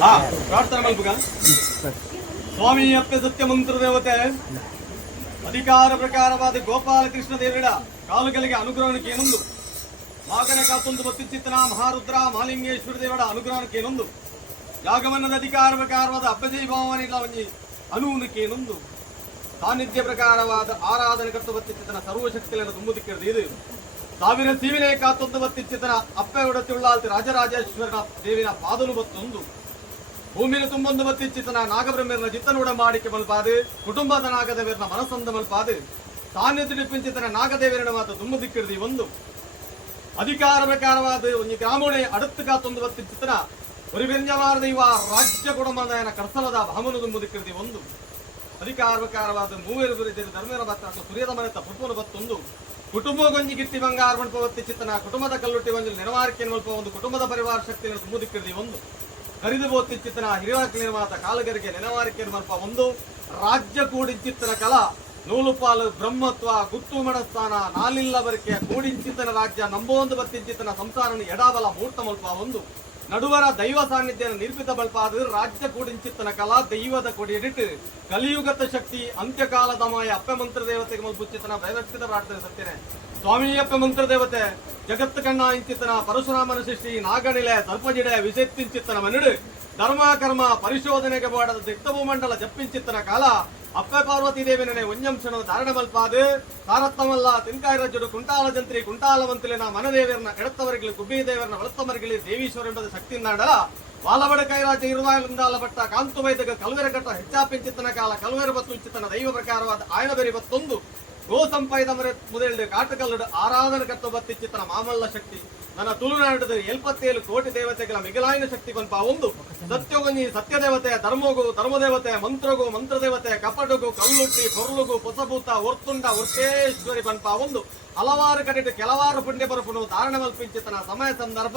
ಪ್ರಾರ್ಥನೆ ಮಲ್ಪುಗ ಸ್ವಾಮಿ ಅಪ್ಪೆ ಸತ್ಯ ಮಂತ್ರ ದೇವತೆ ಅಧಿಕಾರ ಪ್ರಕಾರವಾದ ಗೋಪಾಲಕೃಷ್ಣ ದೇವರ ಕಾಲುಗಳಿಗೆ ಅನುಗ್ರಹಕ್ಕೆ ಏನೊಂದು ಮಾಗನ ಕಾತೊಂದು ಬತ್ತಿಚಿತ್ತನ ಮಹಾರುದ್ರ ಮಹಾಲಿಂಗೇಶ್ವರ ದೇವರ ಅನುಗ್ರಹಕ್ಕೆ ಏನೊಂದು ಯಾಗಮನ್ನದ ಅಧಿಕಾರ ಪ್ರಕಾರವಾದ ಅಪ್ಪಜೈ ಭಾವನೆಗಳ ಒಂಜಿ ಅನುವುನಕ್ಕೆ ಏನೊಂದು ಸಾನ್ನಿಧ್ಯ ಪ್ರಕಾರವಾದ ಆರಾಧನೆ ಕಟ್ಟು ಬತ್ತಿಚಿತ್ತನ ಸರ್ವಶಕ್ತಿಗಳನ್ನು ತುಂಬುದಿಕ್ಕಿರದು ಇದು ಸಾವಿರ ಸೀವಿನೇ ಕಾತೊಂದು ಬತ್ತಿಚಿತ್ತನ ಅಪ್ಪೆ ಒಡತಿ ಉಳ್ಳಾಲ್ತಿ ರಾಜರಾಜೇಶ್ವರನ ದೇವಿನ ಪಾದಲು ಬತ್ತೊಂದು ಭೂಮಿನ ತುಂಬೊಂದು ಬತ್ತಿಚಿತ್ತನ ನಾಗಬ್ರಹ್ಮರನ ಜಿತ್ತನೂಡ ಮಾಡಿಕೆ ಮಲ್ಪಾದು ಕುಟುಂಬದ ನಾಗದೇವರನ ಮನಸ್ಸಂದ ಮಲ್ಪಾದು ಸಾನ್ನಿಧ್ಯ ಪಿಂಚಿತನ ನಾಗದೇವರನ ಮಾತು ತುಂಬ ದಿಕ್ಕಿರದಿ ಒಂದು ಅಧಿಕಾರ ಪ್ರಕಾರವಾದ ಒಂದು ಗ್ರಾಮೋಣೆ ಅಡತ್ತು ಕಾತೊಂದು ಬತ್ತಿಚಿತ್ತನ ഒരു വ്യഞ്ജമാർന്ന ഇവ ರಾಜ್ಯ ಕೊಡಮನ ಕರ್ಸಲದ ಭಾಮನು ತುಂಬುದಿಕ್ಕಿರದಿ ಒಂದು ಅಧಿಕಾರ ಪ್ರಕಾರವಾದ ಮೂವೇರು ಬರಿದರು ಧರ್ಮೇರ ಬತ್ತ ಸೂರ್ಯದ ಮನೆತ ಪುಟ್ಪನು ಬತ್ತೊಂದು ಕುಟುಂಬ ಗೊಂಜಿ ಗಿಟ್ಟಿ ಬಂಗಾರ ಮಲ್ಪ ಬತ್ತಿ ಚಿತ್ತನ ಕುಟುಂಬದ ಕಲ್ಲುಟ್ಟಿ ಒಂದು ನೆರವಾರಿಕೆ ಮಲ್ಪ ಒಂದು ಕುಟುಂಬದ ಪರಿವಾರ ಶಕ್ತಿಯನ್ನು ತುಂಬುದಿಕ್ಕಿರದಿ ಒಂದು ಹರಿದು ಬೋತಿ ಚಿತ್ತನ ಹಿರಿವಾಕಿ ನಿರ್ಮಾತ ಕಾಲಗರಿಗೆ ನೆನವಾರಿಕೆ ಮಲ್ಪ ಒಂದು ರಾಜ್ಯ ಕೂಡಿಂಚಿತ್ತನ ಕಲ ನೂಲುಪಾಲು ಬ್ರಹ್ಮತ್ವ ಗುತ್ತು ಮಣಸ್ಥಾನ ನಾಲಿಲ್ಲವರಿಕೆ ಕೂಡಿಂಚಿತ್ತನ ರಾಜ್ಯ ನಂಬೋಂದು ಬತ್ತಿಂಚಿತ್ತನ ಸಂಸಾರನ ಎಡಾಬಲ ಮೂರ್ತ ಮಲ್ಪ ಒಂದು ನಡುವರ ದೈವ ಸಾನ್ನಿಧ್ಯ ನಿರ್ಮಿತ ಬಲ್ಪಾದ ರಾಜ್ಯ ಕೂಡಿಂಚಿತ್ತನ ಕಲಾ ದೈವದ ಕೊಡಿಯಿಟ್ಟು ಕಲಿಯುಗತ ಶಕ್ತಿ ಅಂತ್ಯಕಾಲದ ಮಾಯ ಅಪ್ಪ ಮಂತ್ರ ದೇವತೆಗೆ ಮಲ್ಪುಚ್ಚಿತನ ಭಯವ್ಯಕ್ತಿತ ಪ್ರಾರ್ಥನೆ ಸತ್ಯನೆ ಸ್ವಾಮಿ ಅಪ್ಪ ಮಂತ್ರ ದೇವತೆ ಜಗತ್ತು ಕಣ್ಣ ಇಂಚಿತ್ತನ ಪರಶುರಾಮನ ಸೃಷ್ಟಿ ನಾಗಣಿಲೆ ಸರ್ಪಜಿಡೆ ವಿಷೆತ್ತಿಂಚಿತ್ತನ ಮನುಡು ಧರ್ಮ ಕರ್ಮ ಪರಿಶೋಧನೆಗೆ ಮಾಡದ ದಿಕ್ತಭೂಮಂಡಲ ಜಪ್ಪಿಂಚಿತ್ತನ ಕಾಲ ಅಪ್ಪ ಪಾರ್ವತಿ ದೇವಿನೇ ಒಂಜಂಶನ ಧಾರಣೆ ಮಲ್ಪಾದು ತಾರತ್ತಮಲ್ಲ ತಿನ್ಕಾಯಿ ರಜ್ಜುಡು ಕುಂಟಾಲ ಜಂತ್ರಿ ಕುಂಟಾಲ ಮಂತ್ರಿನ ಮನದೇವರನ್ನ ಎಡತ್ತವರಿಗಲಿ ಗುಬ್ಬಿ ದೇವರನ್ನ ಒಳತ್ತವರಿಗಲಿ ದೇವೀಶ್ವರ ಎಂಬುದು ಶಕ್ತಿಯಿಂದಾಡಲ ವಾಲಬಡ ಕೈರಾಜ ಇರುವಾಗಲಿಂದಾಲ ಬಟ್ಟ ಕಾಂತು ವೈದ್ಯಗ ಕಲ್ವೆರ ಕಟ್ಟ ಹೆಚ್ಚಾಪಿಂಚಿತ್ತನ ಕಾಲ ಕಲ್ವೆರ ಬತ್ತು ಇಂಚಿತ್ತನ ದೈವ ಪ್ರಕಾರವಾದ ಆಯನ ಬೆರಿ ಬತ್ತೊಂದು ಗೋ ಸಂಪೈದ ಮರೆ ಮುದೆಲ್ಡು ಕಾಟಕಲ್ಲುಡು ಆರಾಧನೆ ಕತ್ತು ಬತ್ತಿಚ್ಚಿತ್ತನ ಮಾಮಲ್ಲ ಶಕ್ತಿ ನನ್ನ ತುಳುನಾಡದ 77 ಕೋಟಿ ದೇವತೆಗಳ ಮಿಗಿಲಾಯಿನ ಶಕ್ತಿ ಪಂಪ ಒಂದು ಸತ್ಯೋಗನಿ ಸತ್ಯ ದೇವತೆ ಧರ್ಮೋಗು ಧರ್ಮದೇವತೆ ಮಂತ್ರಗು ಮಂತ್ರದೇವತೆ ಕಪಟಗು ಕಲ್ಲುಟ್ಟಿ ಕೊರ್ಲುಗು ಪೊಸಭೂತ ಒರ್ತುಂಡ ಒರ್ತೇಶ್ವರಿ ಪಂಪ ಒಂದು ಹಲವಾರು ಕಡೆಗೆ ಕೆಲವಾರು ಪುಣ್ಯ ಬರಪುನು ಧಾರಣ ಮಲ್ಪಿಂಚಿತನ ಸಮಯ ಸಂದರ್ಭ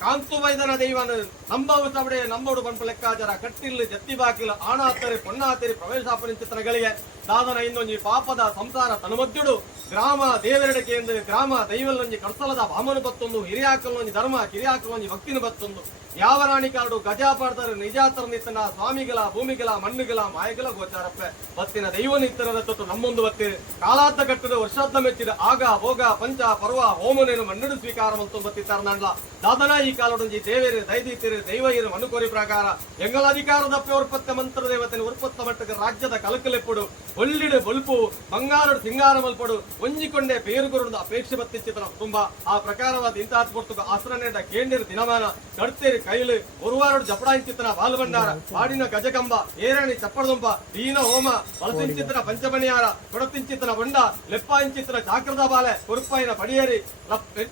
ಕಾಂತು ವೈದನ ದೈವನ ನಂಬವು ಸಬಡೆ ನಂಬೋಡು ಪಂಪು ಲೆಕ್ಕಾಚಾರ ಕಟ್ಟಿಲ್ಲು ಜತ್ತಿ ಬಾಕಿಲು ಆಣಾತರಿ ಪೊಣ್ಣಾತರಿ ಪ್ರವೇಶಾಪನಿಂಚಿತನಗಳಿಗೆ ದಾದನ ಇನ್ನೊಂಜಿ ಪಾಪದ ಸಂಸಾರ ತನುಮದ್ಯುಡು ಗ್ರಾಮ ದೇವರೆಡಕ್ಕೆ ಎಂದು ಗ್ರಾಮ ದೈವಲ್ಲೊಂಜಿ ಕರ್ಸಲದ ಭಾಮನು ಬತ್ತೊಂದು ಹಿರಿಯಾಕಲ್ಲೊಂಜಿ ಧರ್ಮ ಕಿರಿಯಾಕಲ್ಲೊಂಜಿ ಭಕ್ತಿನ ಬತ್ತೊಂದು ಯಾವ ರಾಣಿ ಕಾಡು ಗಜಾಪಾಡ್ತಾರೆ ನಿಜಾತರ ನಿತ್ತನ ಸ್ವಾಮಿಗಳ ಭೂಮಿಗಳ ಮಣ್ಣುಗಳ ಮಾಯಗಳ ಗೋಚಾರಪ್ಪೆ ಬತ್ತಿನ ದೈವ ನಿತ್ತರದ ತೊಟ್ಟು ನಮ್ಮೊಂದು ಬತ್ತಿರು ಕಾಲಾತ ಕಟ್ಟದ ವರ್ಷಾದ ಮೆಚ್ಚಿದ ಆಗ ಭೋಗ ಪಂಚ ಪರ್ವ ಹೋಮನೇನು ಮಣ್ಣುಡು ಸ್ವೀಕಾರ ಮತ್ತು ಬತ್ತಿತ್ತಾರ ನಂಡ್ಲ ದಾದನ ಈ ಕಾಲೊಂಜಿ ದೇವೇರು ದೈದೀತಿರು ದೈವ ಇರು ಮನುಕೋರಿ ಪ್ರಕಾರ ಎಂಗಲ ಅಧಿಕಾರದಪ್ಪೆ ಉರ್ಪತ್ತ ಮಂತ್ರ ದೇವತೆ ಉರ್ಪತ್ತ ಮಟ್ಟಕ್ಕೆ ರಾಜ್ಯದ ಕಲಕಲೆಪ್ಪುಡು ಒಳ್ಳಿಡು ಬಲ್ಪು ಬಂಗಾರಡು ಸಿಂಗಾರ ಮಲ್ಪಡು ಒಂಜಿಕೊಂಡೆ ಬೇರುಗುರುಡು ಅಪೇಕ್ಷೆ ಬತ್ತಿಚ್ಚಿತನ ಕುಟುಂಬ ಆ ಪ್ರಕಾರವಾದ ಇಂತಹ ಪೊರ್ತುಗ ಆಶ್ರನೇಟ ಕೇಂದ್ರ ದಿನಮಾನ ಕಡ್ತೇರಿ ಕೈಲು ಒರುವಾರಡು ಜಪಡಾಂಚಿತ್ತನ ಬಾಲಭಂಡಾರ ಪಾಡಿನ ಗಜಕಂಬ ಏರಣಿ ಚಪ್ಪಡದುಂಬ ದೀನ ಹೋಮ ಬಳಸಿಂಚಿತ್ತನ ಪಂಚಮಣಿಯಾರ ಕೊಡತಿಂಚಿತ್ತನ ಬಂಡ ಲೆಪ್ಪಾಂಚಿತ್ತನ ಚಾಕ್ರದ ಬಾಲೆ ಕೊರುಪಾಯಿನ ಪಡಿಯೇರಿ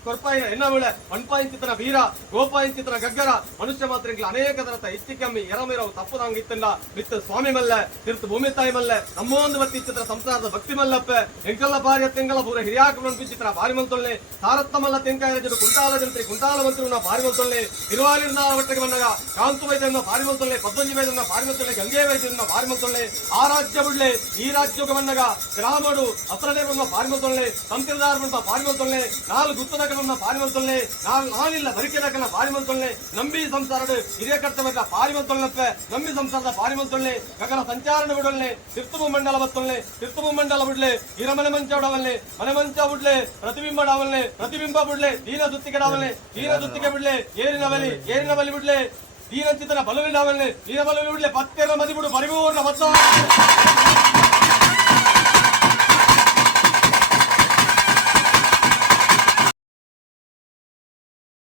ಕೊರ್ಪಾಯಿನ ಎನ್ನಮುಳೆ ಪಂಪಾಯಿಂಚಿತ್ತನ ವೀರ ಗೋಪಾಯಿಂಚಿತ್ತನ ಗಗ್ಗರ ಮನುಷ್ಯ ಮಾತ್ರ ಅನೇಕ ತರತ ಹೆಚ್ಚಿ ಕಮ್ಮಿ ಎರಮಿರವು ತಪ್ಪುದಂಗಿತ್ತಲ್ಲ ಬಿತ್ತು ಸ್ವಾಮಿ ಮಲ್ಲೆ ತಿರ್ತು ಭೂಮಿ ತಾಯಿ ಮಲ್ಲೆ ನಮ್ಮೊಂದು ಬತ್ತಿಚ್ಚಿತ್ರ ಸಂಸಾರದ ಭಕ್ತಿ ಮಲ್ಲಪ್ಪೆ ಎಂಕಲ್ಲ ಬಾರಿಯ ತೆಂಗಲ ಪೂರ ಹಿರಿಯಾಕ ಪಿಂಚಿತ್ರ ಬಾರಿ ಮಲ್ತೊಳ್ಳೆ ತಾರತ್ತಮಲ್ಲ ತೆಂಕಾಯಿ ರಜರು ಕುಂಟಾಲ ಜಂತ್ರಿ ಕುಂಟಾಲ ಮಂತ್ರಿ ಬಾರಿ ಮಲ್ತೊಳ್ಳೆ ತಿರುವಾಲಿನ ಒಟ್ಟಿಗೆ ಬಂದಾಗ ಕಾಂತು ವೈದ್ಯನ ಭಾರಿ ಮಲ್ತೊಳ್ಳೆ ಪದ್ಮಂಜಿ ವೈದ್ಯನ ಭಾರಿ ಮಲ್ತೊಳ್ಳೆ ಗಂಗೆ ವೈದ್ಯನ ಭಾರಿ ಮಲ್ತೊಳ್ಳೆ ಆ ರಾಜ್ಯ ಬಿಡ್ಲೆ ಈ ರಾಜ್ಯಕ್ಕೆ ಬಂದಾಗ ಗ್ರಾಮಡು ಅಸ್ರದೇವನ್ನ ಭಾರಿ ಮಲ್ತೊಳ್ಳೆ ಸಂತಿರದಾರ ಭಾರಿ ಮಲ್ತೊಳ್ಳೆ ನಾಲ್ಕು ಗುತ್ತದಕನ್ನ ಭಾರಿ ಮಲ್ತೊಳ್ಳೆ ನಾನಿಲ್ಲ ಬರಿಕೆದಕನ್ನ ಭಾರಿ ಮಲ್ತೊಳ್ಳೆ ನಂಬಿ ಸಂಸಾರಡು ಹಿರಿಯ ಕರ್ತವ್ಯ ಭಾರಿ ಮಲ್ತೊಳ್ಳೆಪ್ಪೆ ನಂಬಿ ಸಂಸಾರದ ಭಾರಿ ಮಲ್ತೊಳ್ಳೆ ಗಗನ ಸಂಚಾರಣ ಬಿಡೊಳ್ಳೆ ತಿರ್ತುಭು ಮಂಡಲ ಬತ್ತೊಳ್ಳೆ ತಿರ್ತುಭು ಮಂಡಲ ಬಿಡ್ಲೆ ಹಿರಮನೆ ಮಂಚ ಉಡವಲ್ಲೆ ಮನೆ ಮಂಚ ಬಿಡ್ಲೆ ಪ್ರತಿಬಿಂಬ ಡಾವಲ್ಲೆ ಪ್ರತಿಬಿಂಬ ಬಿಡ್ಲೆ ದೀನ ಸುತ್ತಿಗೆ ಡಾವಲ್ಲೆ ದೀನ ಸುತ್ತಿಗೆ ಬಿಡ್ಲೆ ಏರಿನ ಬಲಿ ಬಿಡ್ಲೆ ದೀನಂಚಿತನ ಬಲವಿಡಾವಲ್ಲೆ ದೀನ ಬಲವಿ ಬಿಡ್ಲೆ ಪತ್ತೆರ ಮದಿ ಬಿಡು ಪರಿಪೂರ್ಣ